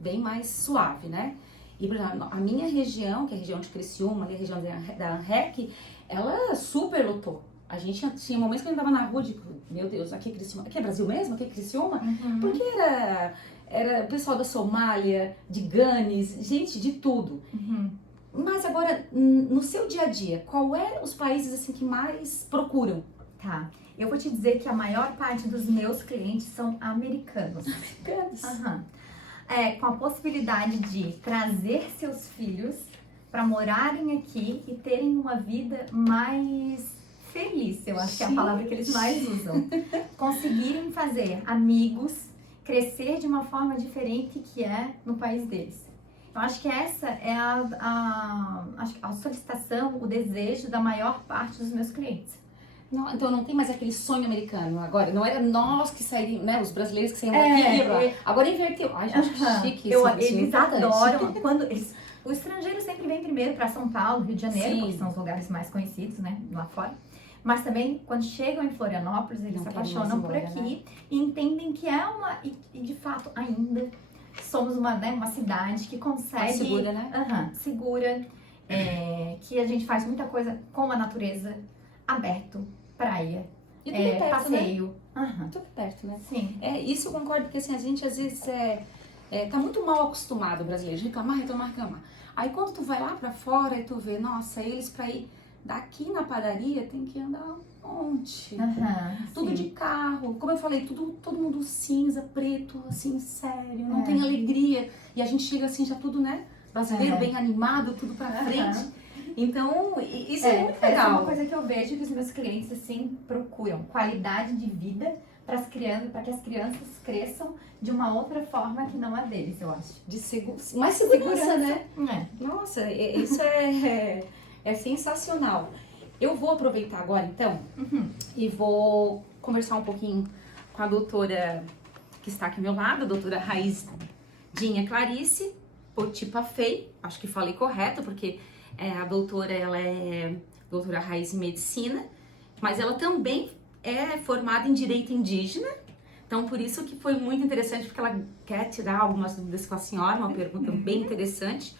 bem mais suave, né? E a minha região, que é a região de Criciúma, a região da ANREC, ela super lotou. A gente tinha momentos que a gente andava na rua, tipo, meu Deus, aqui é Criciúma, aqui é Brasil mesmo? Aqui é Criciúma? Porque era o pessoal da Somália, de Ganes, gente de tudo. Mas agora, no seu dia a dia, qual é os países assim que mais procuram? Tá. Eu vou te dizer que a maior parte dos meus clientes são americanos. Americanos. Com a possibilidade de trazer seus filhos para morarem aqui e terem uma vida mais feliz, eu acho que é a palavra que eles mais usam. Conseguirem fazer amigos, crescer de uma forma diferente que é no país deles. Então, acho que essa é a solicitação, o desejo da maior parte dos meus clientes. Não, então não tem mais aquele sonho americano agora. Não era nós que saímos, né? Os brasileiros que saíam daqui e lá. Agora inverteu. Ai, gente, chique isso. Eles adoram. O estrangeiro sempre vem primeiro para São Paulo, Rio de Janeiro, porque são os lugares mais conhecidos, né? Lá fora. Mas também, quando chegam em Florianópolis, eles se apaixonam por aqui, né? E entendem que é e de fato, ainda somos uma cidade que consegue... segura, né? Segura, que a gente faz muita coisa com a natureza, aberto, praia, e tudo perto, passeio. Né? Tudo perto, né? Sim. Isso eu concordo, porque assim, a gente às vezes tá muito mal acostumado, o brasileiro, de reclamar. Aí quando tu vai lá pra fora e tu vê, nossa, eles pra ir daqui na padaria tem que andar um monte. Tudo de carro. Como eu falei, todo mundo cinza, preto, assim, sério. Não tem alegria. E a gente chega assim, já tudo, né? Brasileiro, bem animado, tudo pra frente. Então, isso é muito legal. Essa é uma coisa que eu vejo que os meus clientes, assim, procuram. Qualidade de vida para que as crianças cresçam de uma outra forma que não a deles, eu acho. Mais segurança, né? Nossa, isso é sensacional. Eu vou aproveitar agora, então, e vou conversar um pouquinho com a doutora que está aqui ao meu lado, a doutora Raiz Dinha Clarice Potipafei. Acho que falei correto, porque a doutora, ela é doutora Raiz em Medicina, mas ela também é formada em Direito Indígena. Então, por isso que foi muito interessante, porque ela quer tirar algumas dúvidas com a senhora, uma pergunta bem interessante.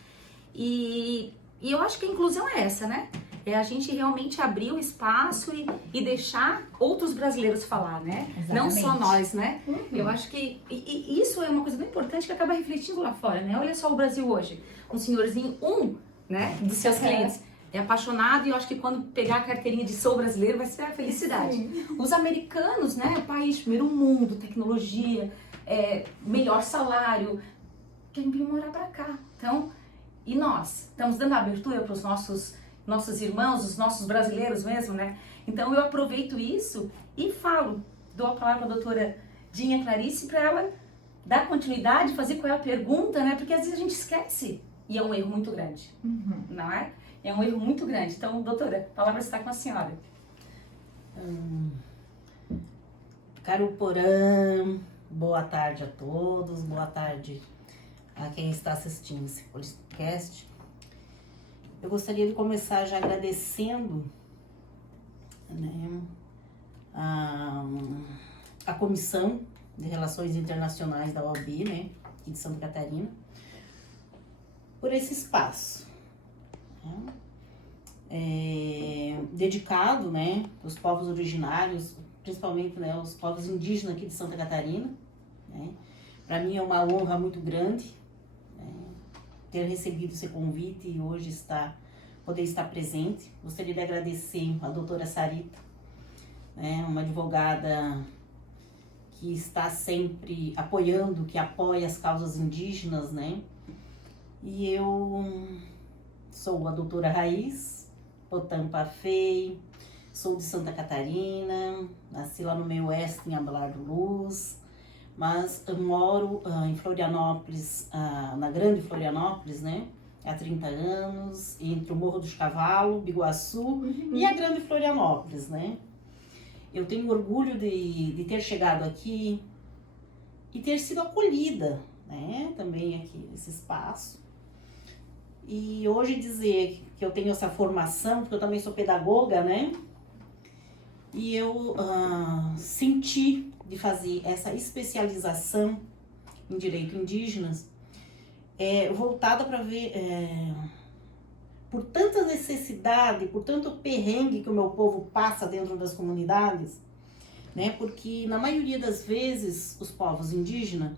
E eu acho que a inclusão é essa, né? É a gente realmente abrir o espaço e deixar outros brasileiros falar, né? Exatamente. Não só nós, né? Eu acho que isso é uma coisa muito importante que acaba refletindo lá fora, né? Olha só o Brasil hoje, um senhorzinho, né, dos seus clientes é apaixonado, e eu acho que quando pegar a carteirinha de sou brasileiro vai ser a felicidade. Os americanos, né, o país primeiro mundo, tecnologia, melhor salário, querem vir morar pra cá. Então, e nós estamos dando abertura para os nossos irmãos, os nossos brasileiros mesmo, né? Então eu aproveito isso e dou a palavra à doutora Dinha Clarice para ela dar continuidade, fazer qual é a pergunta, né? Porque às vezes a gente esquece e é um erro muito grande, não é? É um erro muito grande. Então, doutora, a palavra está com a senhora. Caro Porã, boa tarde a todos, boa tarde a quem está assistindo esse podcast. Eu gostaria de começar já agradecendo, né, a Comissão de Relações Internacionais da OAB, né, aqui de Santa Catarina, por esse espaço, né, dedicado, né, aos povos originários, principalmente, né, os povos indígenas aqui de Santa Catarina, né. Para mim é uma honra muito grande, né, ter recebido esse convite e hoje poder estar presente. Gostaria de agradecer a doutora Sarita, né, uma advogada que está sempre apoiando, que apoia as causas indígenas, né. E eu sou a doutora Raiz Potipafei, sou de Santa Catarina, nasci lá no meio oeste, em Abelardo Luz, mas eu moro em Florianópolis, na Grande Florianópolis, né, há 30 anos, entre o Morro dos Cavalos, Biguaçu e a Grande Florianópolis, né. Eu tenho orgulho de ter chegado aqui e ter sido acolhida, né, também aqui nesse espaço. E hoje dizer que eu tenho essa formação, porque eu também sou pedagoga, né? E eu senti de fazer essa especialização em direito indígenas voltada para ver por tanta necessidade, por tanto perrengue que o meu povo passa dentro das comunidades, né? Porque na maioria das vezes os povos indígenas,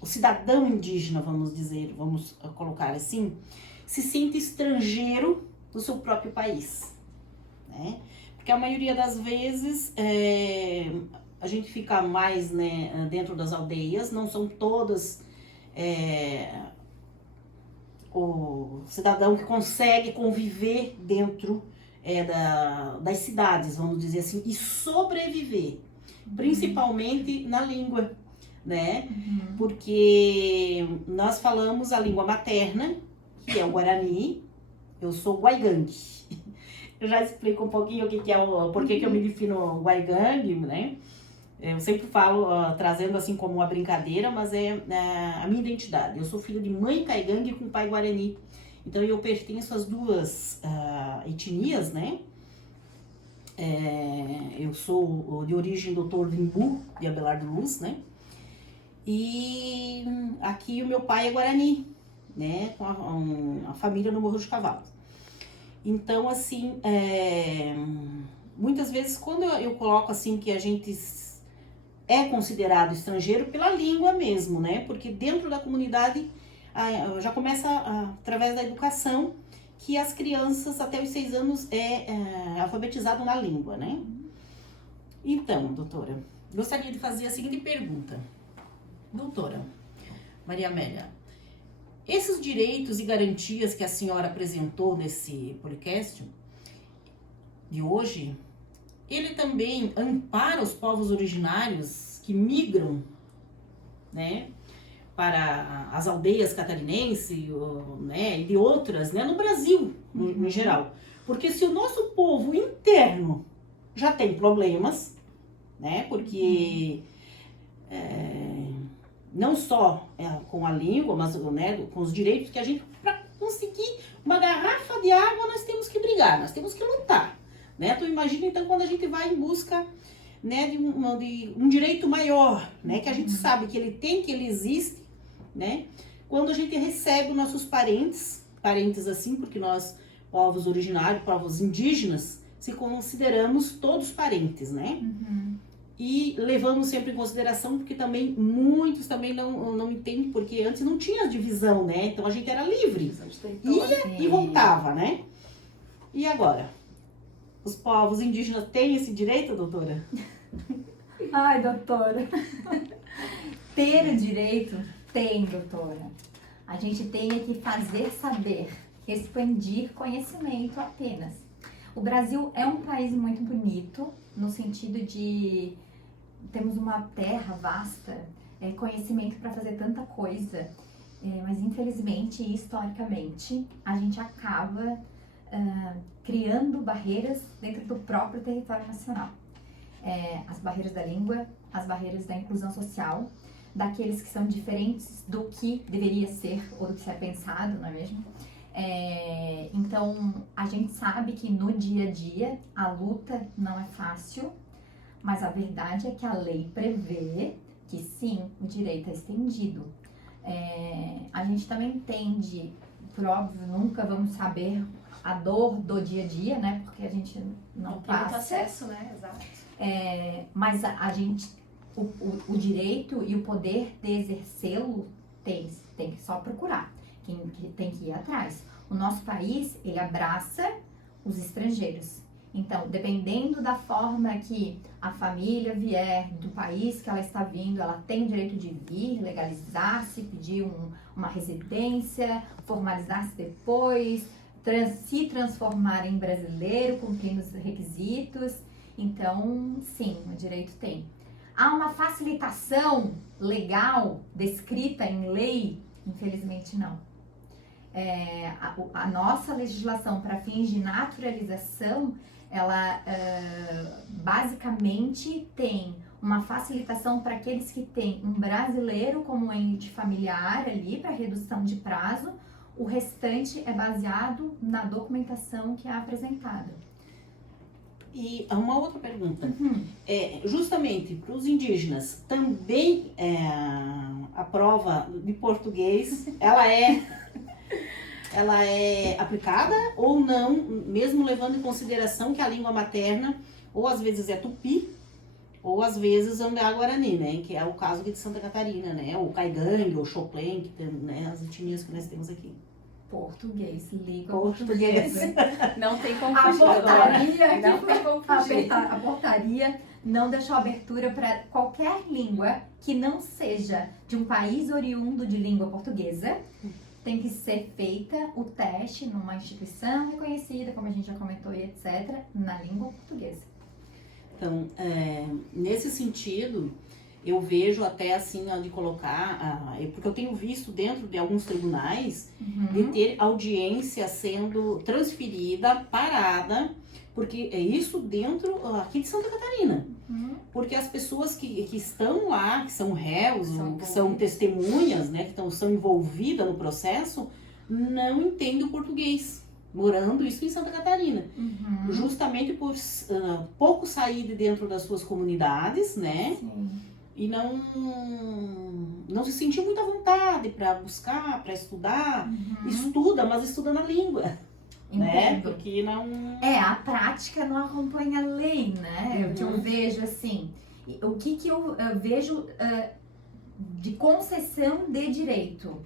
o cidadão indígena, vamos dizer, vamos colocar assim, se sente estrangeiro do seu próprio país, né? Porque a maioria das vezes a gente fica mais, né, dentro das aldeias, não são todas o cidadão que consegue conviver dentro das cidades, vamos dizer assim, e sobreviver, principalmente na língua, né? Porque nós falamos a língua materna, que é o Guarani. Eu sou guaigangue. Eu já explico um pouquinho o que é por que eu me defino guaigangue, né? Eu sempre falo, trazendo assim como uma brincadeira, mas é a minha identidade. Eu sou filho de mãe caigangue com pai guarani. Então eu pertenço às duas etnias, né? Eu sou de origem do Imbu, de Abelardo Luz, né? E aqui o meu pai é guarani, né? Com a família no Morro dos Cavalos. Então, assim, muitas vezes quando eu coloco assim que a gente é considerado estrangeiro pela língua mesmo, né? Porque dentro da comunidade já começa através da educação que as crianças até os 6 anos alfabetizado na língua, né? Então, doutora, gostaria de fazer a seguinte pergunta. Doutora Maria Amélia, esses direitos e garantias que a senhora apresentou nesse podcast de hoje, ele também ampara os povos originários que migram, né, para as aldeias catarinenses, né, e de outras, né, no Brasil, no geral. Porque se o nosso povo interno já tem problemas, né, porque não só com a língua, mas, né, com os direitos que a gente, para conseguir uma garrafa de água, nós temos que brigar, nós temos que lutar. Né? Tu imagina, então, quando a gente vai em busca, né, de um direito maior, né, que a gente sabe que ele tem, que ele existe, né? Quando a gente recebe os nossos parentes assim, porque nós, povos originários, povos indígenas, se consideramos todos parentes, né? E levamos sempre em consideração, porque também muitos também não entendem, porque antes não tinha divisão, né? Então a gente era livre, ia e voltava, né? E agora? Os povos indígenas têm esse direito, doutora? Ai, doutora. Ter o direito? Tem, doutora. A gente tem que fazer saber, expandir conhecimento apenas. O Brasil é um país muito bonito, no sentido de temos uma terra vasta, conhecimento para fazer tanta coisa, mas infelizmente, historicamente, a gente acaba criando barreiras dentro do próprio território nacional. As barreiras da língua, as barreiras da inclusão social, daqueles que são diferentes do que deveria ser ou do que se é pensado, não é mesmo? Então, a gente sabe que no dia a dia a luta não é fácil, mas a verdade é que a lei prevê que sim, o direito é estendido. A gente também entende, por óbvio, nunca vamos saber a dor do dia a dia, né? Porque a gente não passa. Tem muito acesso, né? Exato. Mas a gente, o direito e o poder de exercê-lo tem que só procurar, tem que ir atrás. O nosso país, ele abraça os estrangeiros. Então, dependendo da forma que a família vier do país que ela está vindo, ela tem o direito de vir, legalizar-se, pedir uma residência, formalizar-se depois, se transformar em brasileiro, cumprindo os requisitos. Então, sim, o direito tem. Há uma facilitação legal descrita em lei? Infelizmente, não. A nossa legislação para fins de naturalização, ela basicamente tem uma facilitação para aqueles que têm um brasileiro como ente familiar ali para redução de prazo. O restante é baseado na documentação que é apresentada. E uma outra pergunta. Justamente para os indígenas, também a prova de português, ela é ela é aplicada ou não, mesmo levando em consideração que a língua materna, ou às vezes é tupi, ou às vezes é o guarani, né? Que é o caso aqui de Santa Catarina, né? O caigangue, o choplém, que tem, né? As etnias que nós temos aqui. Português, língua Português. portuguesa. Não tem como A fugir agora. portaria, Não tem como fugir. a portaria não deixou abertura para qualquer língua que não seja de um país oriundo de língua portuguesa. Tem que ser feita o teste numa instituição reconhecida, como a gente já comentou, e etc., na língua portuguesa. Então, nesse sentido, eu vejo até assim, ó, de colocar, porque eu tenho visto dentro de alguns tribunais, de ter audiência sendo transferida, parada, porque é isso dentro aqui de Santa Catarina. Porque as pessoas que estão lá, que são réus, que são testemunhas, né, que são envolvidas no processo, não entendem o português, morando isso em Santa Catarina. Justamente por pouco sair de dentro das suas comunidades, né? Sim. E não se sentir muita vontade para buscar, para estudar. Estuda, mas estuda na língua. Né? Entendo. Porque não... A prática não acompanha a lei, né? O que eu vejo, assim, o que eu vejo de concessão de direito.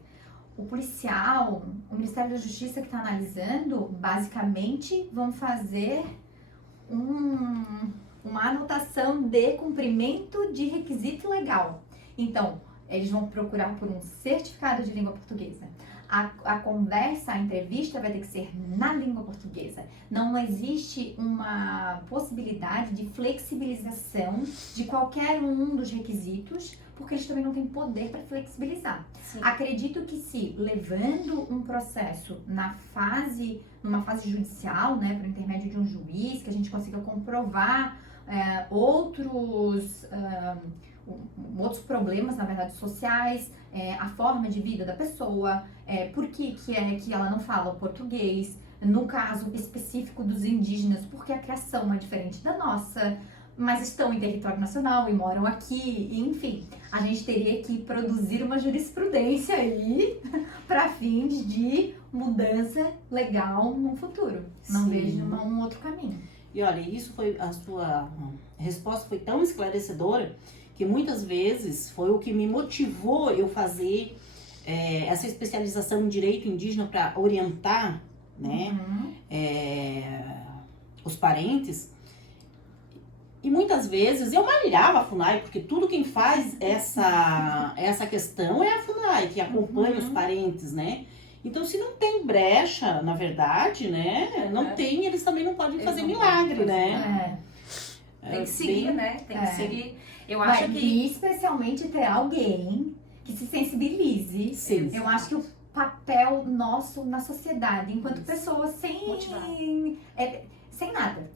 O policial, o Ministério da Justiça que está analisando, basicamente vão fazer uma anotação de cumprimento de requisito legal. Então, eles vão procurar por um certificado de língua portuguesa. A conversa, a entrevista vai ter que ser na língua portuguesa. Não existe uma possibilidade de flexibilização de qualquer um dos requisitos, porque eles também não têm poder para flexibilizar. Sim. Acredito que se levando um processo numa fase judicial, né, por intermédio de um juiz, que a gente consiga comprovar outros problemas, na verdade, sociais, a forma de vida da pessoa, por que ela não fala o português, no caso específico dos indígenas, porque a criação é diferente da nossa, mas estão em território nacional e moram aqui, enfim, a gente teria que produzir uma jurisprudência aí para fins de mudança legal no futuro. Não Sim. vejo um outro caminho. E olha, isso foi, a sua resposta foi tão esclarecedora que muitas vezes foi o que me motivou eu fazer essa especialização em direito indígena para orientar, né, os parentes. E muitas vezes eu malhava a FUNAI, porque tudo quem faz essa questão é a FUNAI, que acompanha os parentes, né? Então, se não tem brecha, na verdade, né, não tem, eles também não podem fazer milagre, né? Tem que seguir, né? Tem que seguir. Eu acho Mas, que... E especialmente ter alguém que se sensibilize. Sim. Eu acho que o papel nosso na sociedade, enquanto pessoas Motivar. sem nada,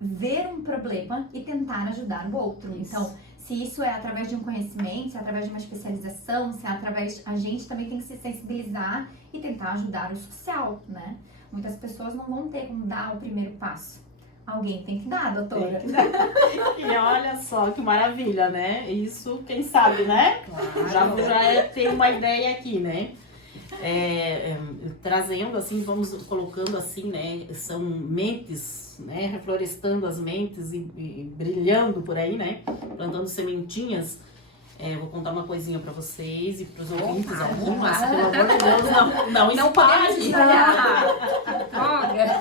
ver um problema e tentar ajudar o outro. Isso. Então, se isso é através de um conhecimento, se é através de uma especialização, se é através... A gente também tem que se sensibilizar e tentar ajudar o social, né? Muitas pessoas não vão ter como dar o primeiro passo. Alguém tem que dar, doutora. E olha só que maravilha, né? Isso, quem sabe, né? Claro. Já tem uma ideia aqui, né? Trazendo assim, vamos colocando assim, né? São mentes, né? Reflorestando as mentes e brilhando por aí, né? Plantando sementinhas. Vou contar uma coisinha pra vocês e pros ouvintes aqui, mas pelo amor de Deus, não podemos espalhe. espalhar. Droga.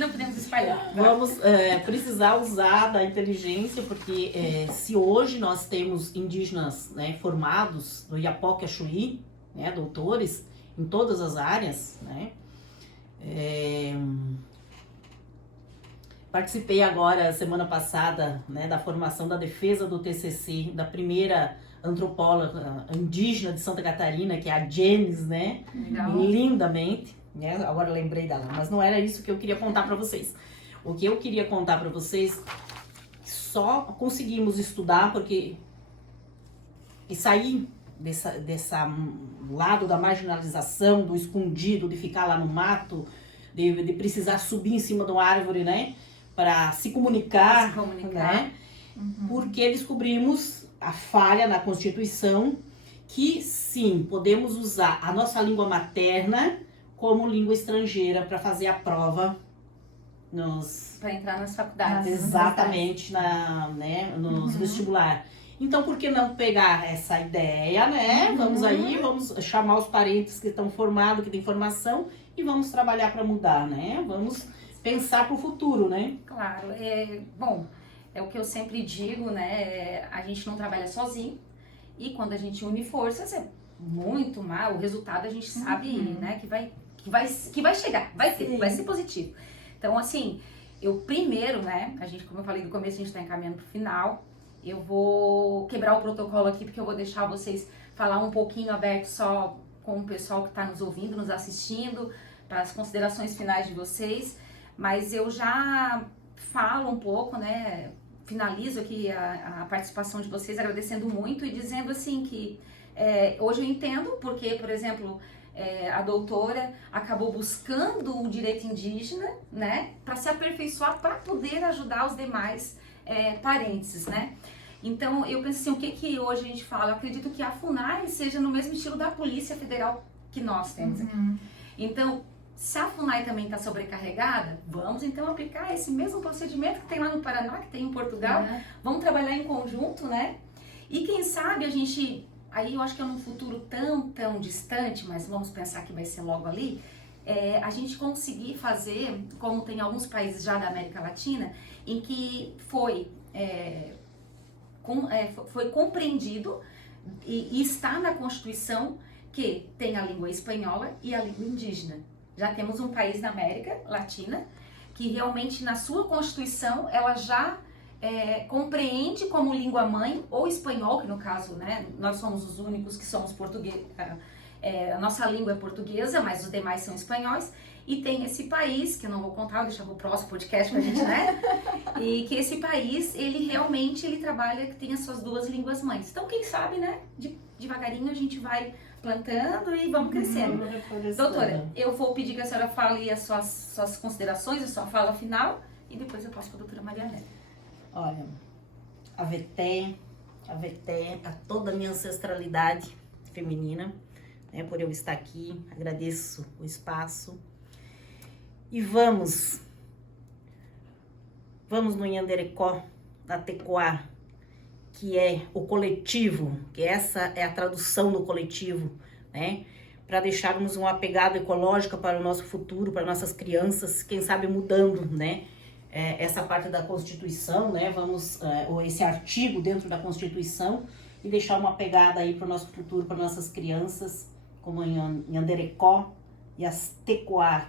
Não podemos espalhar. Vamos precisar usar da inteligência, porque se hoje nós temos indígenas, né, formados no Iapoque Chuí, né, doutores em todas as áreas, né, participei agora, semana passada, né, da formação da defesa do TCC, da primeira antropóloga indígena de Santa Catarina, que é a Jenis, né, Legal. lindamente, né, agora lembrei dela, mas não era isso que eu queria contar para vocês. O que eu queria contar para vocês, só conseguimos estudar porque e sair dessa lado da marginalização, do escondido, de ficar lá no mato, de precisar subir em cima de uma árvore, né, para se comunicar, né, porque descobrimos a falha na Constituição que sim, podemos usar a nossa língua materna como língua estrangeira para fazer a prova para entrar nas faculdades. Exatamente, nos vestibular. Então, por que não pegar essa ideia, né? Vamos chamar os parentes que estão formados, que têm formação, e vamos trabalhar para mudar, né? Vamos pensar para o futuro, né? Claro, bom, é o que eu sempre digo, né? A gente não trabalha sozinho, e quando a gente une forças é muito mal, o resultado a gente sabe, né? Que vai chegar, vai ser positivo. Então, assim, eu primeiro, né, como eu falei no começo, a gente está encaminhando para o final. Eu vou quebrar o protocolo aqui, porque eu vou deixar vocês falar um pouquinho aberto só com o pessoal que está nos ouvindo, nos assistindo, para as considerações finais de vocês. Mas eu já falo um pouco, né, finalizo aqui a participação de vocês agradecendo muito e dizendo assim que hoje eu entendo porque, por exemplo, a doutora acabou buscando o direito indígena, né, para se aperfeiçoar, para poder ajudar os demais parentes, né? Então, eu penso assim, o que hoje a gente fala? Eu acredito que a FUNAI seja no mesmo estilo da Polícia Federal que nós temos aqui. Então, se a FUNAI também está sobrecarregada, vamos então aplicar esse mesmo procedimento que tem lá no Paraná, que tem em Portugal. Vamos trabalhar em conjunto, né? E quem sabe a gente... Aí eu acho que é num futuro tão distante, mas vamos pensar que vai ser logo ali, a gente conseguir fazer, como tem alguns países já da América Latina, em que foi compreendido e está na Constituição que tem a língua espanhola e a língua indígena. Já temos um país na América Latina que realmente na sua Constituição ela já compreende como língua mãe ou espanhol, que no caso, né, nós somos os únicos que somos portugueses, a nossa língua é portuguesa, mas os demais são espanhóis, e tem esse país, que eu não vou contar, vou deixar pro próximo podcast pra gente, né, e que esse país, ele realmente, trabalha que tem as suas duas línguas mães. Então, quem sabe, né, devagarinho a gente vai plantando e vamos crescendo. Doutora, eu vou pedir que a senhora fale as suas considerações, a sua fala final, e depois eu passo para a doutora Maria Amélia. Olha, a Veté, a toda a minha ancestralidade feminina, né, por eu estar aqui, agradeço o espaço. E vamos no Nhanderecó, na Tecoá, que é o coletivo, que essa é a tradução do coletivo, né, para deixarmos uma pegada ecológica para o nosso futuro, para nossas crianças, quem sabe mudando, né, essa parte da Constituição, né, ou esse artigo dentro da Constituição, e deixar uma pegada aí para o nosso futuro, para nossas crianças, como em Nhanderecó e as Tecoá,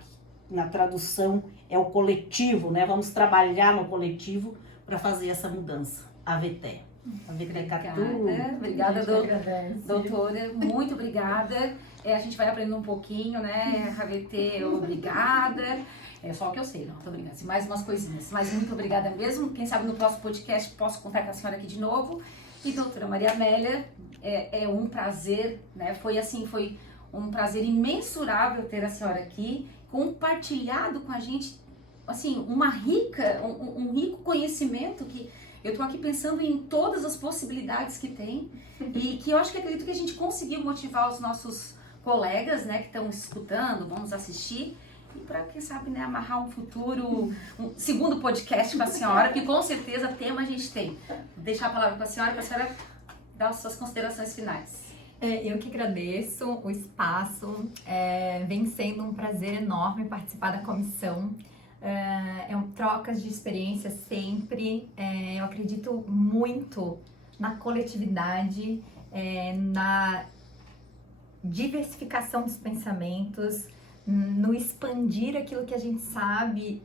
na tradução é o coletivo, né, vamos trabalhar no coletivo para fazer essa mudança. A Veté. A Veté Catu. Obrigada, doutora, muito obrigada. A gente vai aprendendo um pouquinho, né, a Veté, obrigada. É só o que eu sei, não, tô brincando. Assim, mais umas coisinhas, mas muito obrigada mesmo. Quem sabe no próximo podcast posso contar com a senhora aqui de novo. E doutora Maria Amélia, é um prazer, né? Foi um prazer imensurável ter a senhora aqui, compartilhado com a gente, assim, um rico conhecimento que eu tô aqui pensando em todas as possibilidades que tem e que eu acredito que a gente conseguiu motivar os nossos colegas, né, que estão escutando, vamos assistir. E para, quem sabe, né, amarrar um segundo podcast com a senhora, que com certeza tema a gente tem. Vou deixar a palavra com a senhora dar as suas considerações finais. Eu que agradeço o espaço, vem sendo um prazer enorme participar da comissão. Trocas de experiências sempre, eu acredito muito na coletividade, na diversificação dos pensamentos, no expandir aquilo que a gente sabe,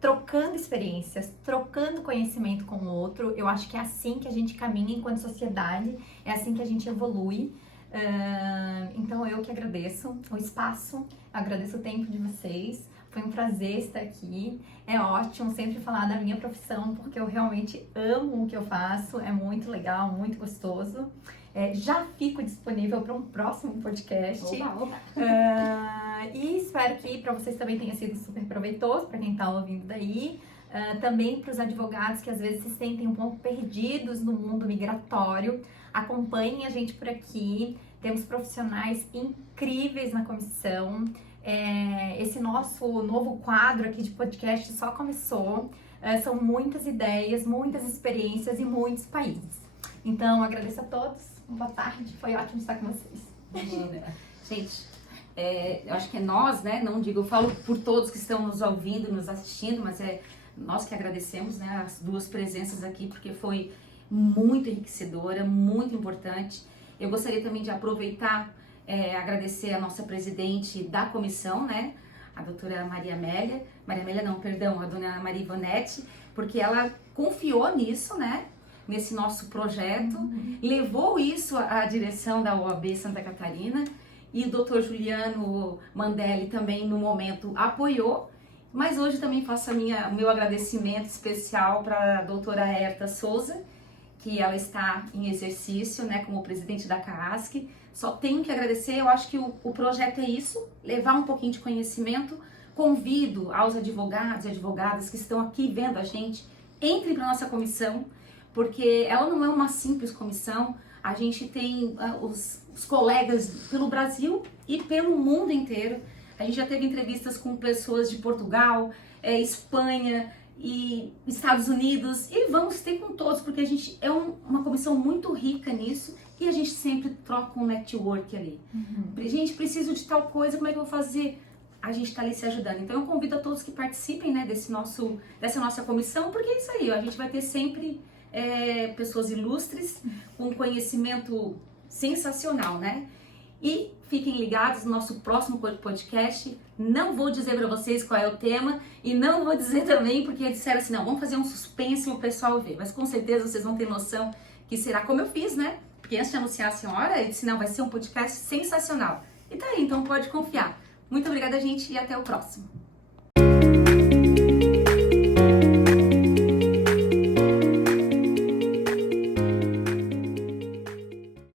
trocando experiências, trocando conhecimento com o outro. Eu acho que é assim que a gente caminha enquanto sociedade, é assim que a gente evolui. Então eu que agradeço o espaço, agradeço o tempo de vocês. Foi um prazer estar aqui. É ótimo sempre falar da minha profissão, porque eu realmente amo o que eu faço. É muito legal, muito gostoso. Já fico disponível para um próximo podcast. Oba. E espero que para vocês também tenha sido super proveitoso, para quem está ouvindo daí. Também para os advogados que às vezes se sentem um pouco perdidos no mundo migratório. Acompanhem a gente por aqui. temos profissionais incríveis na comissão. Esse nosso novo quadro aqui de podcast só começou. São muitas ideias, muitas experiências e muitos países. Então, agradeço a todos. Boa tarde, foi ótimo estar com vocês. Gente, eu acho que é nós, né? Não digo, eu falo por todos que estão nos ouvindo, nos assistindo, mas é nós que agradecemos, né, as duas presenças aqui, porque foi muito enriquecedora, muito importante. Eu gostaria também de aproveitar, agradecer a nossa presidente da comissão, né? A doutora Maria Amélia, a dona Maria Ivonete, porque ela confiou nisso, né? Nesse nosso projeto, levou isso à direção da OAB Santa Catarina e o doutor Juliano Mandelli também no momento apoiou, mas hoje também faço o meu agradecimento especial para a doutora Herta Souza, que ela está em exercício, né, como presidente da CAASC. Só tenho que agradecer, eu acho que o projeto é isso, levar um pouquinho de conhecimento. Convido aos advogados e advogadas que estão aqui vendo a gente, entrem para a nossa comissão, porque ela não é uma simples comissão, a gente tem os colegas pelo Brasil e pelo mundo inteiro. A gente já teve entrevistas com pessoas de Portugal, Espanha e Estados Unidos, e vamos ter com todos, porque a gente é uma comissão muito rica nisso. E a gente sempre troca um network ali. Gente, preciso de tal coisa, como é que eu vou fazer? A gente está ali se ajudando. Então eu convido a todos que participem, né, dessa nossa comissão, porque é isso aí, ó, a gente vai ter sempre pessoas ilustres, com conhecimento sensacional, né? E fiquem ligados no nosso próximo podcast. Não vou dizer para vocês qual é o tema e não vou dizer também, porque disseram assim, não, vamos fazer um suspense e o pessoal ver. Mas com certeza vocês vão ter noção que será como eu fiz, né? Porque antes de anunciar a senhora, eu disse, não, vai ser um podcast sensacional. E tá aí, então pode confiar. Muito obrigada, gente, e até o próximo.